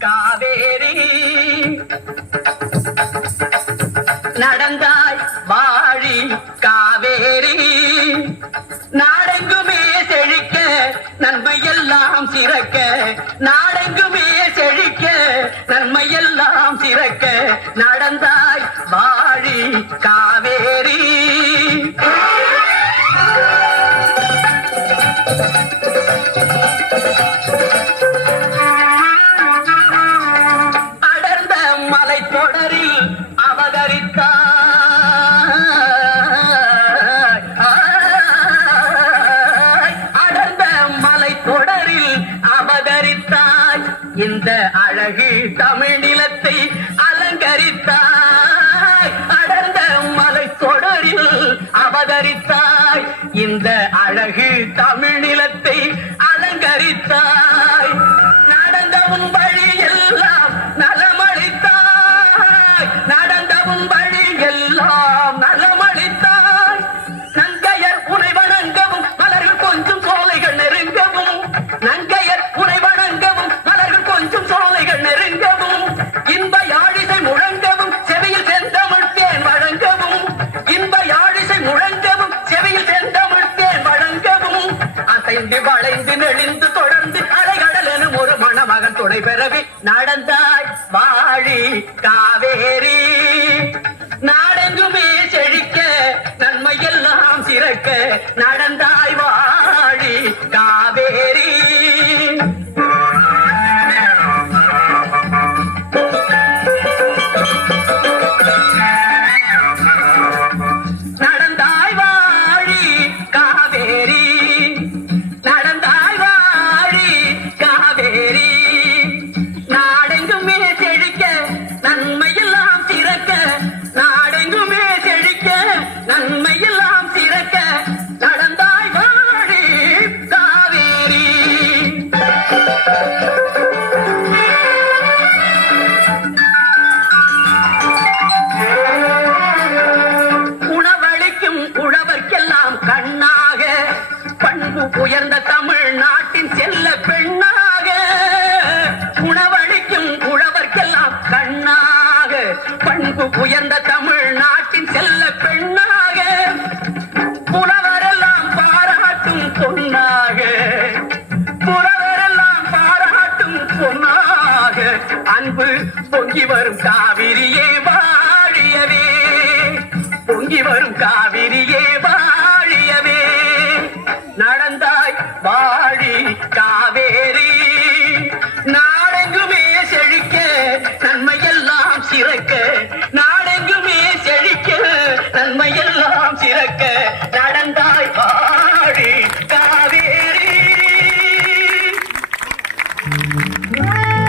காவேரி நடந்தாய் வாழி காவேரி நாடெங்குமே செழிக்க நன்மையெல்லாம் சிறக்க நாடெங்குமே செழிக்க நன்மையெல்லாம் சிறக்க நடந்தாய் வாழி காவேரி அடர்ந்த மலை தொடரில் அவதரித்தாய் அடர்ந்த மலை தொடரில் அவதரித்தாய் இந்த அழகு தமிழ் நிலத்தை அலங்கரித்தாய் அடர்ந்த மலை தொடரில் அவதரித்தாய் இந்த அழகு தமிழ் நிலத்தை அலங்கரித்தாய் நடந்த உன் வழி எல்லாம் நலமளித்தாய் நடந்த உன் வழி எல்லாம் நலமளித்தாய் நங்கையர் உனை வணங்கவும் மலர்கள் கொஞ்சம் சோலைகள் நெருங்கவும் நங்கையர் உனை வணங்கவும் மலர்கள் கொஞ்சம் சோலைகள் நெருங்கவும் இன்ப யாழிசை முழங்கவும் செவியில் செந்தமிழ் தேன் வழங்கவும் இன்ப யாழிசை முழங்கவும் செவியில் செந்தமிழ் தேன் வழங்கவும் அசைந்து வளைந்து நெளிந்து தொடர்ந்து அலைகடல் எனும் ஒரு மணமகன் துணை பெறவே நடந்தாய் வாழி காவேரி நாடெங்குமே செழிக்க நன்மையெல்லாம் சிறக்க நடந்தாய் வாழி காவேரி நடந்தாய் வாழி காவேரி நடந்தாய் வாழி காவேரி நாடெங்குமே செழிக்க நன்மையெல்லாம் சிறக்க நாடெங்குமே செழிக்க நன்மையெல்லாம் சிறக்க நடந்தாய் வாழி காவேரி உணவளிக்கும் உழவர்க்கெல்லாம் கண்ணாக பண்பு உயர்ந்த தமிழ்நாட்டின் செல்ல பெண்ணாக உணவளிக்கும் உழவர்க்கெல்லாம் கண்ணாக பண்பு உயர்ந்த தமிழ்நாட்டின் செல்ல பெண்ணாக புலவரெல்லாம் பாராட்டும் பொன்னாக புலவரெல்லாம் பாராட்டும் பொன்னாக அன்பு பொங்கி வரும் காவிரியே வாழியவே பொங்கி வரும் காவிரியே வாழியவே நடந்தாய் வாழி காவேரி நாடெங்குமே செழிக்க நன்மையெல்லாம் சிறக்க நாடெங்குமே செழிக்க நன்மையெல்லாம் சிறக்க